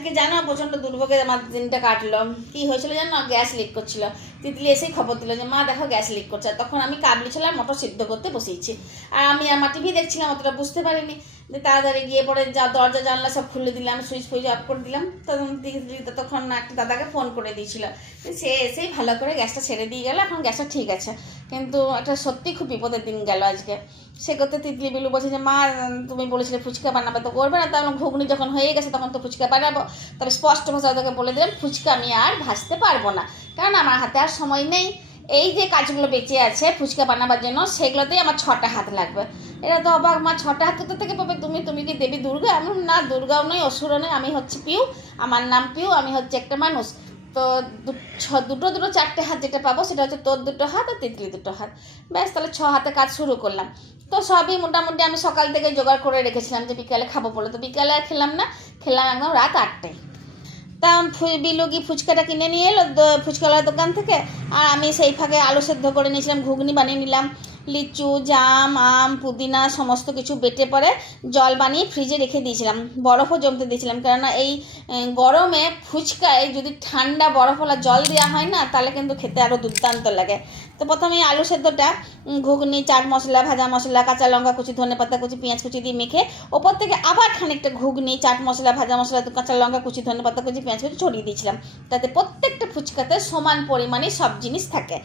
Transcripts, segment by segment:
আজকে জানো প্রচণ্ড দুর্ভোগে আমার দিনটা কাটলো। কি হয়েছিল জানো, গ্যাস লিক করছিল। তিতলি এসেই খবর দিল যে মা দেখো গ্যাস লিক করছে। তখন আমি কাবলি ছোলার মটর সিদ্ধ করতে বসিয়েছি, আর আমি আমার টিভি দেখছিলাম, অতটা বুঝতে পারিনি। যে তাড়াতাড়ি গিয়ে পরে যা দরজা জানলা সব খুলে দিলাম, সুইচ ফুইচ অফ করে দিলাম। তখন একটা দাদাকে ফোন করে দিয়েছিল, সে এসেই ভালো করে গ্যাসটা ছেড়ে দিয়ে গেল। এখন গ্যাসটা ঠিক আছে, কিন্তু একটা সত্যি খুব বিপদের দিন গেল আজকে। সে করতে তিতলি বিলু বলছে যে মা তুমি বলেছিলে ফুচকা বানাবে, তো করবে না? তাহলে ঘুগনি যখন হয়ে গেছে তখন তো ফুচকা বানাবো। তবে স্পষ্ট ভাষায় তোকে বলে দিলাম ফুচকা আমি আর ভাজতে পারবো না, কারণ আমার হাতে আর সময় নেই। এই যে কাজগুলো বেঁচে আছে ফুচকা বানাবার জন্য, সেগুলোতেই আমার 6টা হাত লাগবে। এরা তো অবাক, মা 6টা হাত কোথা থেকে পাবে তুমি কি দেবী দুর্গা? আমি না, দুর্গাও নয়, অসুরও নয়, আমি হচ্ছে পিউ, আমার নাম পিউ, আমি হচ্ছে একটা মানুষ। তো দুটো 4টে হাত যেটা পাবো সেটা হচ্ছে তোর 2টো হাত আর তিতলি 2টো হাত। ব্যাস, তাহলে 6 হাতে কাজ শুরু করলাম। তো সবই মোটামুটি আমি সকাল থেকে জোগাড় করে রেখেছিলাম যে বিকালে খাবো বলে। তো বিকালে আর খেলাম না, খেলাম একদম রাত 8টায়। তা বিলু কি ফুচকাটা কিনে নিয়ে এলো ফুচকাওয়ালার দোকান থেকে, আর আমি সেই ফাঁকে আলু সেদ্ধ করে নিয়েছিলাম, ঘুগনি বানিয়ে নিলাম। লিচু, জাম, আম, পুদিনা সমস্ত কিছু বেটে পরে জল বানিয়ে ফ্রিজে রেখে দিয়েছিলাম, বরফও জমতে দিয়েছিলাম। কেননা এই গরমে ফুচকায় যদি ঠান্ডা বরফওয়ালা জল দেওয়া হয় না, তাহলে কিন্তু খেতে আরও দুর্দান্ত লাগে। তো প্রথমে আলু সেদ্ধটা ঘুগনি, চাট মশলা, ভাজা মশলা, কাঁচা লঙ্কা কুচি, ধনেপাতা কুচি, পেঁয়াজ কুচি দিয়ে মেখে ওপর থেকে আবার খানিকটা ঘুগনি, চাট মশলা, ভাজা মশলা, কাঁচা লঙ্কা কুচি, ধনেপাতা কুচি, পেঁয়াজ কুচি ছড়িয়ে দিয়েছিলাম, তাতে প্রত্যেকটা ফুচকাতে সমান পরিমাণে সব জিনিস থাকে।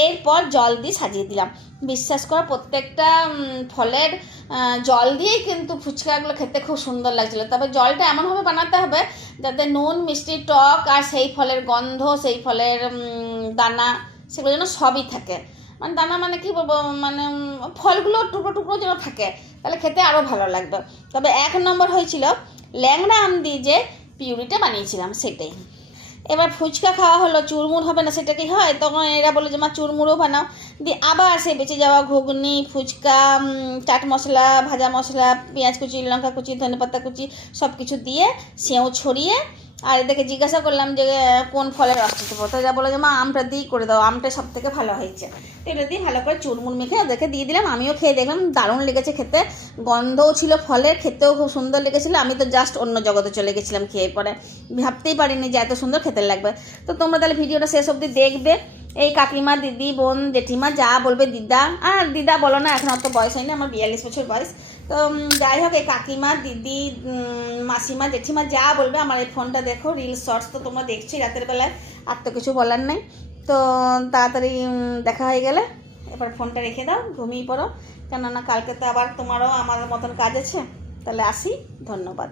এরপর জল দিয়ে সাজিয়ে দিলাম। বিশ্বাস করো প্রত্যেকটা ফলের জল দিয়েই কিন্তু ফুচকাগুলো খেতে খুব সুন্দর লাগছিলো। তবে জলটা এমনভাবে বানাতে হবে যাতে নুন, মিষ্টি, টক আর সেই ফলের গন্ধ, সেই ফলের দানা, সেগুলো যেন সবই থাকে। মানে দানা মানে কী বলবো, মানে ফলগুলো টুকরো টুকরো যেন থাকে, তাহলে খেতে আরও ভালো লাগবে। তবে 1 নম্বর হয়েছিল ল্যাংড়া আম দিয়ে যে পিউরিটা বানিয়েছিলাম, সেটাই। এবার ফুচকা খাওয়া হলো, চুরমুর হবে না সেটা কি হয়? তখন এরা বলে যে মা চুরমুরও বানাও। দিয়ে আবার সে বেঁচে যাওয়া ঘুগনি, ফুচকা, চাট মশলা, ভাজা মশলা, পেঁয়াজ কুচি, লঙ্কা কুচি, ধনেপাতা কুচি সব কিছু দিয়ে সেও ছড়িয়ে, আর এদেরকে জিজ্ঞাসা করলাম যে কোন ফলের রসটা দেবো। তো এরা বলে যে মা আমটা দিয়েই করে দাও, আমটা সব থেকে ভালো হয়েছে। তো এটা দিয়ে ভালো করে চুরমুর মেখে ওদেরকে দিয়ে দিলাম। আমিও খেয়ে দেখলাম, দারুণ লেগেছে খেতে, গন্ধও ছিল ফলের, খেতেও খুব সুন্দর লেগেছিলো। আমি তো জাস্ট অন্য জগতে চলে গেছিলাম খেয়ে পরে, ভাবতেই পারিনি যে এত সুন্দর খেতে লাগবে। তো তোমরা তাহলে ভিডিওটা শেষ অবধি দেখবে। এই কাকিমা, দিদি, বোন, জেঠিমা যা বলবে, দিদা, আর দিদা বলো না, এখন অত বয়স হয়নি, আমার 42 বছর বয়স। তো যাই হোক, এই কাকিমা, দিদি, মাসিমা, জেঠিমা যা বলবে, আমার এই ফোনটা দেখো, রিলস শর্টস তো তোমরা দেখছোই রাতের বেলায়, আর তো কিছু বলার নেই। তো তাড়াতাড়ি দেখা হয়ে গেলে এবার ফোনটা রেখে দাও, ঘুমিয়ে পড়ো, কেননা কালকে তো আবার তোমারও আমার মতন কাজ আছে। তাহলে আসি, ধন্যবাদ।